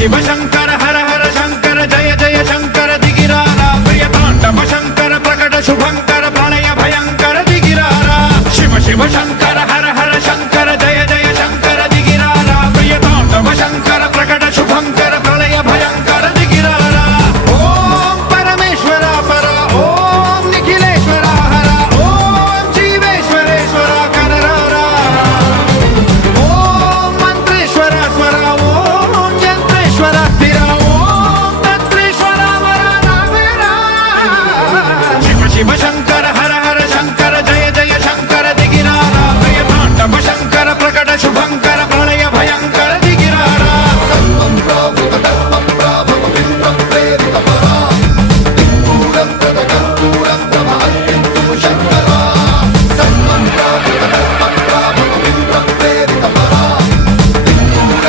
शिव शंकर हर हर शंकर जय जय शंकर दिगिरारा प्रिय तांडव शंकर प्रकट शुभंकर प्रणय भयंकर दिगिरारा शिव शिव शंकर